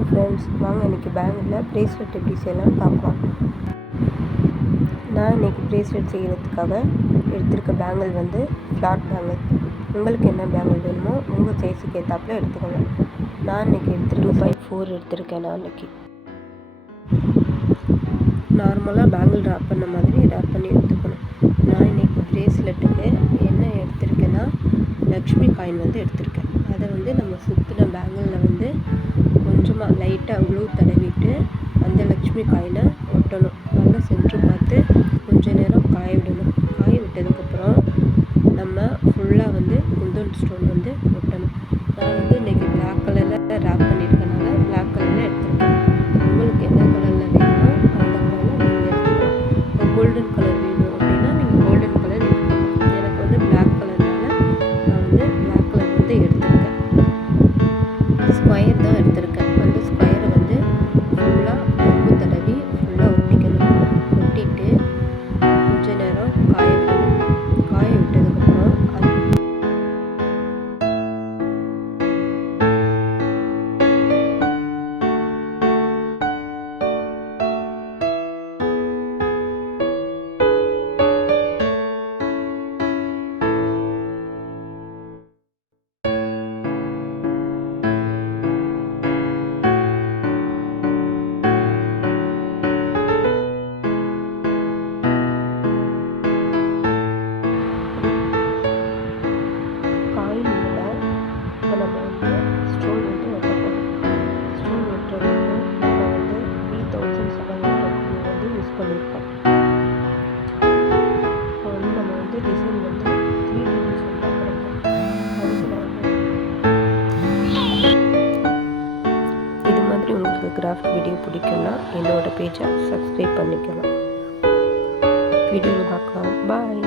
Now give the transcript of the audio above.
Hello friends, வாங்க இன்றைக்கி பேங்கிளில் bracelet எப்படி செய்யலாம்னு பார்க்கலாம். நான் இன்றைக்கி ப்ரேஸ்லெட் செய்கிறதுக்காக எடுத்திருக்க பேங்கிள் வந்து ஃப்ளாட் பேங்கிள். உங்களுக்கு என்ன பேங்கிள் வேணுமோ உங்கள் சைஸுக்கு ஏற்றாப்புல எடுத்துக்கோங்க. நான் இன்றைக்கி 2/4 எடுத்திருக்கேன். நான் இன்றைக்கி நார்மலாக பேங்கிள் ரேப் பண்ண மாதிரி ரேப் பண்ணி எடுத்துக்கணும். நான் இன்றைக்கி ப்ரேஸ்லெட்டுக்கு என்ன எடுத்திருக்கேன்னா லக்ஷ்மி காயின் வந்து எடுத்திருக்கேன். அதை வந்து நம்ம சுற்றின பேங்கிளில் வந்து கொஞ்சமாக லைட்டாக க்ளூ தடவிட்டு அந்த லக்ஷ்மி காயினை ஒட்டணும். நல்லா சென்ட்ரு பார்த்து கொஞ்ச நேரம் காய விடணும். காய விட்டதுக்கப்புறம் நம்ம ஃபுல்லாக வந்து குந்தன் ஸ்டோன் வந்து ஒட்டணும். நான் வந்து இன்றைக்கி பிளாக் கலரில் ரேப் பண்ணியிருக்கனால பிளாக் கலரில் எடுத்துருக்கேன். உங்களுக்கு என்ன கலரில் வேணுமோ அந்த கலரில் நீங்கள் எடுத்துக்கலாம். இப்போ கோல்டன் கலர் வேணும் அப்படின்னா நீங்கள் கோல்டன் கலர் எடுத்துக்கலாம். எனக்கு வந்து பிளாக் கலர்னால நான் வந்து பிளாக் கலர் வந்து எடுத்திருக்கேன். ஸ்கொயர் தான் எடுத்திருக்கேன். அந்த ஸ்கொயரை வந்து ஃபுல்லாக கம்பு தடவி ஃபுல்லாக ஒட்டிக்கணும். ஒட்டிட்டு கொஞ்ச நேரம் காய விடணும். காய விட்டதுக்கப்புறம் நம்ம வந்து ஸ்டோன் வந்து ஒட்ட போகிறோம். ஸ்டோன் ஒட்டுறதுக்கு நம்ம வந்து 3700 வந்து யூஸ் பண்ணியிருக்கோம். இப்போ வந்து நம்ம வந்து டிசைன் வந்து 3D டிசைன் பார்க்குறோம். அதுக்கு வந்து இது மாதிரி உங்களுக்கு கிராஃப்ட் வீடியோ பிடிக்கும்னா என்னோடய பேஜை சப்ஸ்கிரைப் பண்ணிக்கலாம். வீடியோவில் பார்க்கலாம். பாய்.